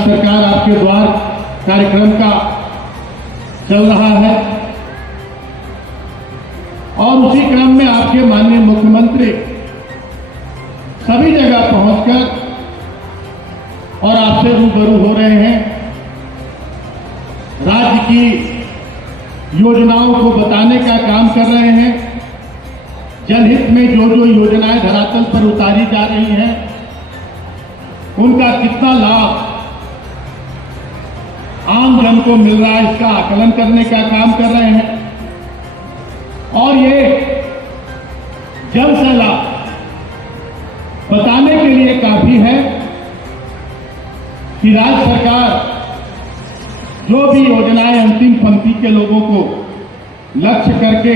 राज्य सरकार आपके द्वार कार्यक्रम का चल रहा है और उसी क्रम में आपके माननीय मुख्यमंत्री सभी जगह पहुंचकर और आपसे रूबरू हो रहे हैं, राज्य की योजनाओं को बताने का काम कर रहे हैं, जनहित में जो जो योजनाएं धरातल पर उतारी जा रही हैं उनका कितना लाभ आम जन को मिल रहा है इसका आकलन करने का काम कर रहे हैं। और ये जन सैलाब बताने के लिए काफी है कि राज्य सरकार जो भी योजनाएं अंतिम पंक्ति के लोगों को लक्ष्य करके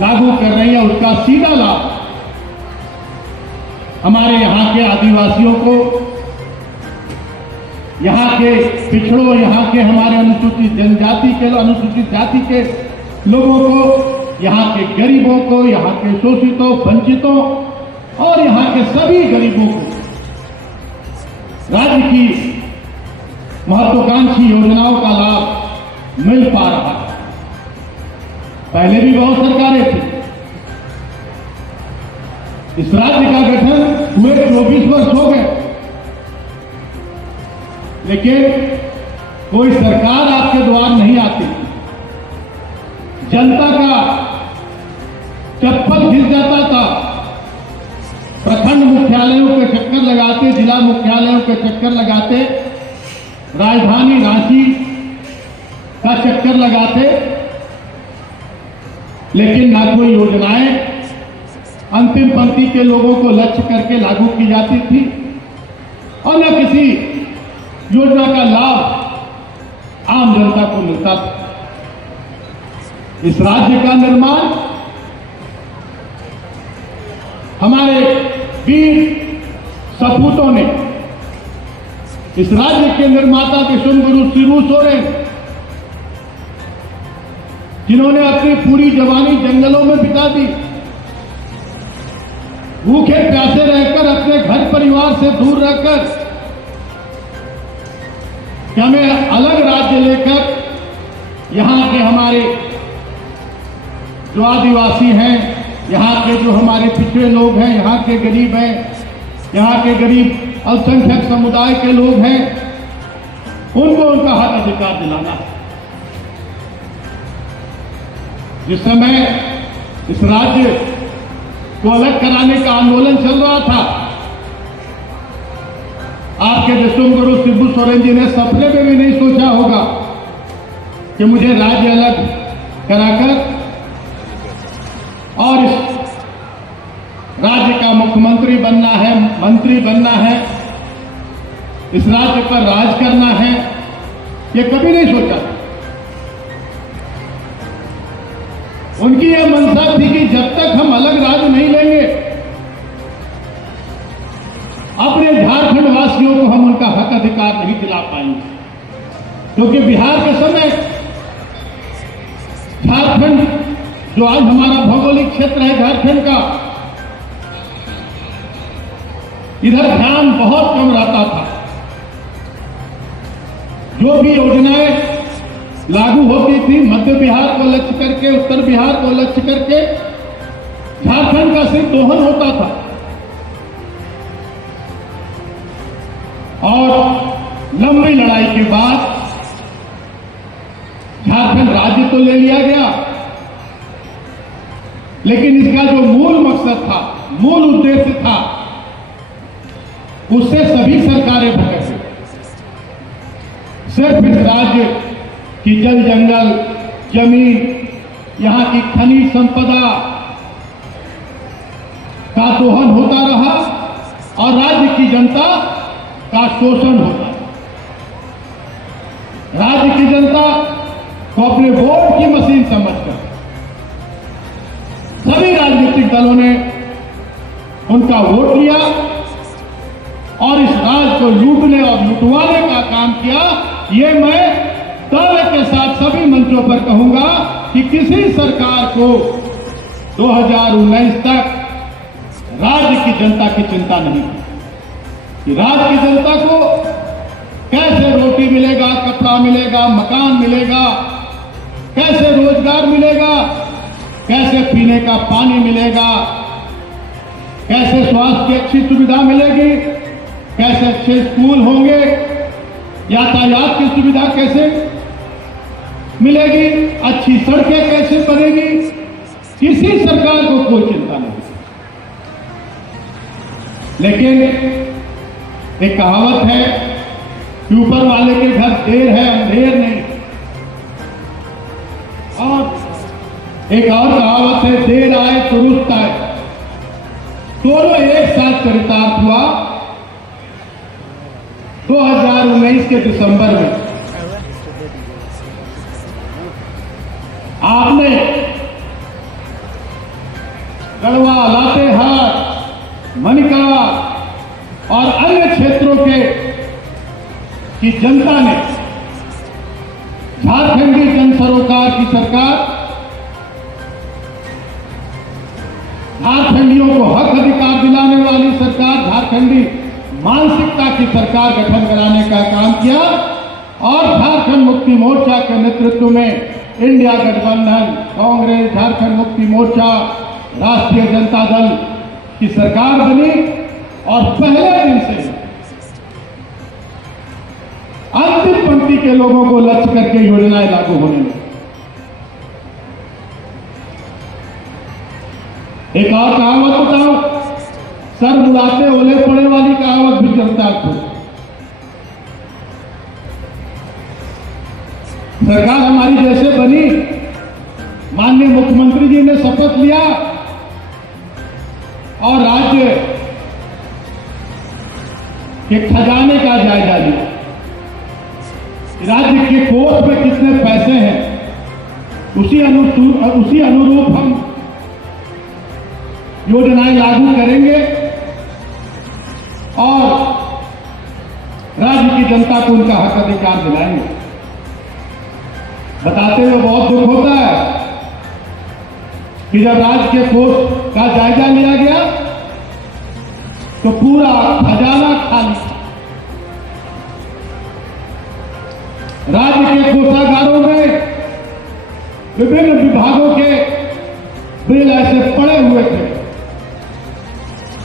लागू कर रही है उसका सीधा लाभ हमारे यहाँ के आदिवासियों को, यहाँ के पिछड़ों, यहाँ के हमारे अनुसूचित जनजाति के, अनुसूचित जाति के लोगों को, यहाँ के गरीबों को, यहाँ के शोषितों, वंचितों और यहाँ के सभी गरीबों को राज्य की महत्वाकांक्षी योजनाओं का लाभ मिल पा रहा है। पहले भी बहुत सरकारें थी, इस राज्य का गठन हुए 24 वर्ष हो गए, लेकिन कोई सरकार आपके द्वार नहीं आती। जनता का चप्पल घिस जाता था, प्रखंड मुख्यालयों के चक्कर लगाते, जिला मुख्यालयों के चक्कर लगाते, राजधानी रांची का चक्कर लगाते, लेकिन ना कोई योजनाएं अंतिम पंक्ति के लोगों को लक्ष्य करके लागू की जाती थी और न किसी योजना का लाभ आम जनता को मिलता था। इस राज्य का निर्माण हमारे वीर सपूतों ने, इस राज्य के निर्माता विश्वगुरु शिबू सोरेन, जिन्होंने अपनी पूरी जवानी जंगलों में बिता दी, भूखे प्यासे रहकर, अपने घर परिवार से दूर रहकर, कि हमें अलग राज्य लेकर यहां के हमारे जो आदिवासी हैं, यहाँ के जो हमारे पिछड़े लोग हैं, यहाँ के गरीब हैं, यहाँ के गरीब अल्पसंख्यक समुदाय के लोग हैं, उनको उनका हक अधिकार दिलाना है। जिस समय इस राज्य को अलग कराने का आंदोलन चल रहा था, आपके विश्वगुरु शिबू सोरेन जी ने सपने में भी नहीं सोचा होगा कि मुझे राज्य अलग कराकर और इस राज्य का मुख्यमंत्री बनना है, मंत्री बनना है, इस राज्य पर राज करना है, ये कभी नहीं सोचा। उनकी यह मंशा थी कि जब तक हम अलग राज्य नहीं लेंगे, अपने झारखंड वासियों को हम उनका हक अधिकार नहीं दिला पाएंगे। क्योंकि बिहार के समय झारखंड, जो आज हमारा भौगोलिक क्षेत्र है झारखंड का, इधर ध्यान बहुत कम रहता था। जो भी योजनाएं लागू होती थी मध्य बिहार को लक्ष्य करके, उत्तर बिहार को लक्ष्य करके, झारखंड का सिर्फ दोहन होता था। और लंबी लड़ाई के बाद झारखंड राज्य तो ले लिया गया, लेकिन इसका जो मूल मकसद था, मूल उद्देश्य था, उससे सभी सरकारें भटक गई। सिर्फ इस राज्य की जल जंगल, जमीन, यहां की खनिज संपदा का दोहन होता रहा और राज्य की जनता का शोषण होता। राज्य की जनता को अपने वोट की मशीन समझकर सभी राजनीतिक दलों ने उनका वोट लिया और इस राज्य को लूटने और लुटवाने का काम किया। ये मैं दावे के साथ सभी मंचों पर कहूंगा कि किसी सरकार को 2019 तक राज्य की जनता की चिंता नहीं थी कि राज्य की जनता को कैसे रोटी मिलेगा, कपड़ा मिलेगा, मकान मिलेगा, कैसे रोजगार मिलेगा, कैसे पीने का पानी मिलेगा, कैसे स्वास्थ्य की अच्छी सुविधा मिलेगी, कैसे अच्छे स्कूल होंगे, यातायात की सुविधा कैसे मिलेगी, अच्छी सड़कें कैसे बनेगी, किसी सरकार को कोई चिंता नहीं। लेकिन एक कहावत है कि ऊपर वाले के घर देर है अंधेर नहीं, और एक और कहावत है देर आए दुरुस्त आए। दोनों एक साथ चरितार्थ हुआ 2019 के दिसंबर में। आपने गढ़वा, लातेहार, मनिका और अन्य क्षेत्रों की जनता ने झारखंडी जन सरोकार की सरकार, झारखंडियों को हक अधिकार दिलाने वाली सरकार, झारखंडी मानसिकता की सरकार गठन कराने का काम किया और झारखंड मुक्ति मोर्चा के नेतृत्व में इंडिया गठबंधन, कांग्रेस, झारखंड मुक्ति मोर्चा, राष्ट्रीय जनता दल की सरकार बनी और पहले दिन से अंतिम पंक्ति के लोगों को लक्ष्य करके योजनाएं लागू होने लगी। एक और कहावत बताओ, सर बुलाते ओले पड़े वाली कहावत भी जनता को। सरकार हमारी जैसे बनी, माननीय मुख्यमंत्री जी ने शपथ लिया और राज्य के खजाने का जायजा लिया, राज्य के कोष में कितने पैसे हैं, उसी अनुरूप हम योजनाएं लागू करेंगे और राज्य की जनता को उनका हक अधिकार दिलाएंगे। बताते हुए बहुत दुख होता है कि जब राज्य के कोष का जायजा लिया गया तो पूरा खजाना खाली, राज्य के कोषागारों में विभिन्न विभागों के बिल ऐसे पड़े हुए थे,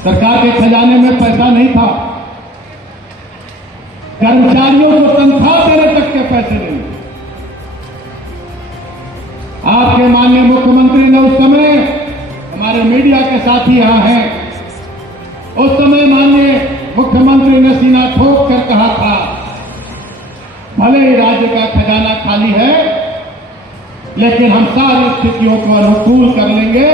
सरकार के खजाने में पैसा नहीं था, कर्मचारियों को तनख्वाह देने तक के पैसे नहीं। आपके माननीय मुख्यमंत्री ने उस समय, हमारे मीडिया के साथी यहां हैं, उस समय माननीय मुख्यमंत्री ने सीना ठोक कर कहा था, भले ही राज्य का खजाना खाली है लेकिन हम सारी स्थितियों को अनुकूल कर लेंगे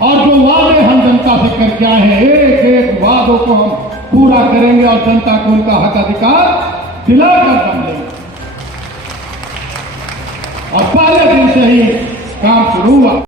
और जो वादे हम जनता से करके आए हैं, एक एक वादों को हम पूरा करेंगे और जनता को उनका हक अधिकार दिलाकर दम देंगे। और पहले दिन से ही काम शुरू हुआ।